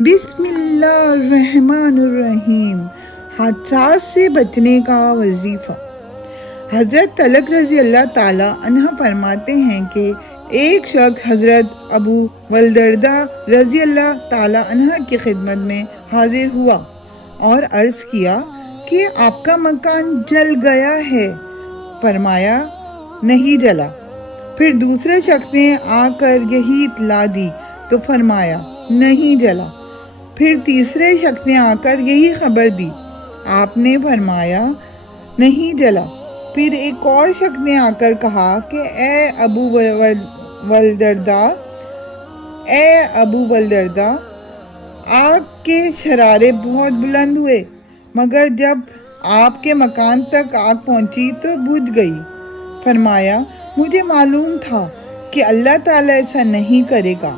بسم اللہ الرحمن الرحیم۔ حادثات سے بچنے کا وظیفہ۔ حضرت طلق رضی اللہ تعالیٰ عنہ فرماتے ہیں کہ ایک شخص حضرت ابو ولدردہ رضی اللہ تعالیٰ عنہ کی خدمت میں حاضر ہوا اور عرض کیا کہ آپ کا مکان جل گیا ہے۔ فرمایا نہیں جلا۔ پھر دوسرے شخص نے آ کر یہی اطلاع دی تو فرمایا نہیں جلا۔ پھر تیسرے شخص نے آ کر یہی خبر دی، آپ نے فرمایا نہیں جلا۔ پھر ایک اور شخص نے آ کر کہا کہ اے ابو ولدردہ، آگ کے شرارے بہت بلند ہوئے، مگر جب آپ کے مکان تک آگ پہنچی تو بجھ گئی۔ فرمایا مجھے معلوم تھا کہ اللہ تعالیٰ ایسا نہیں کرے گا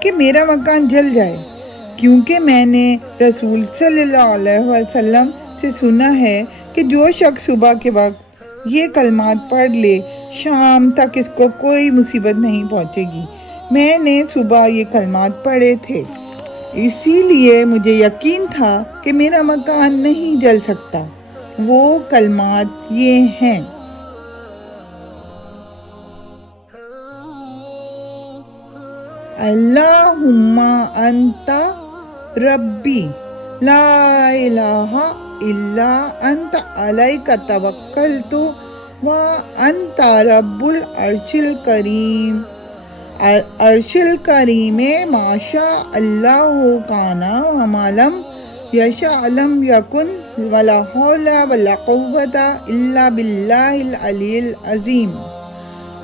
کہ میرا مکان جل جائے، کیونکہ میں نے رسول صلی اللہ علیہ وسلم سے سنا ہے کہ جو شخص صبح کے وقت یہ کلمات پڑھ لے شام تک اس کو کوئی مصیبت نہیں پہنچے گی۔ میں نے صبح یہ کلمات پڑھے تھے، اسی لیے مجھے یقین تھا کہ میرا مکان نہیں جل سکتا۔ وہ کلمات یہ ہیں: اللہم انت ربی لا الہ الا انت علیک توکلت وانت رب العرش الکریم۔ عرش الکریم ما شاء اللہ کان وما لم یشاء لم یکن ولا حول ولا قوة الا باللہ العلی العظیم۔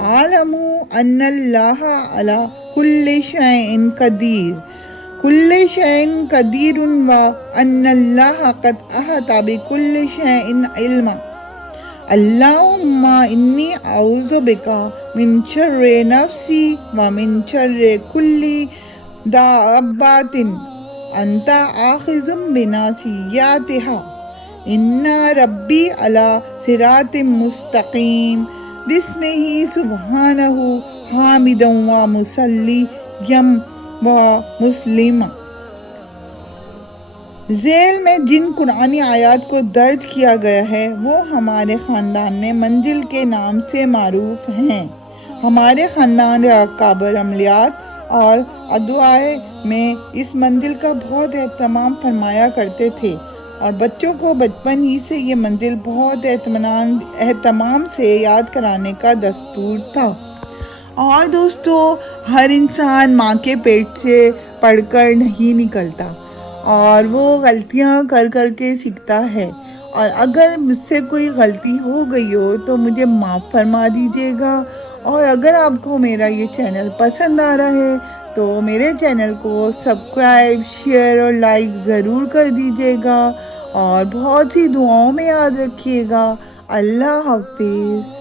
اعلموا ان اللہ علی کل شیء قدیر وان اللہ قد احاط بكل شیء علما۔ اللہم انی اعوذ بک من شر نفسی ومن شر کل دابۃ انت آخذ بناصیتها ان ربی علی صراط مستقیم۔ بسمہ سبحانہ حامدا و مصلیا و مسلما۔ ذیل میں جن قرآنی آیات کو درج کیا گیا ہے وہ ہمارے خاندان میں منزل کے نام سے معروف ہیں۔ ہمارے خاندان اکابر عملیات اور ادعیاء میں اس منزل کا بہت اہتمام فرمایا کرتے تھے اور بچوں کو بچپن ہی سے یہ منزل بہت اہتمام سے یاد کرانے کا دستور تھا۔ اور دوستو، ہر انسان ماں کے پیٹ سے پڑھ کر نہیں نکلتا اور وہ غلطیاں کر کر کے سیکھتا ہے، اور اگر مجھ سے کوئی غلطی ہو گئی ہو تو مجھے معاف فرما دیجیے گا۔ اور اگر آپ کو میرا یہ چینل پسند آ رہا ہے تو میرے چینل کو سبسکرائب، شیئر اور لائک ضرور کر دیجیے گا، اور بہت سی دعاؤں میں یاد رکھیے گا۔ اللہ حافظ۔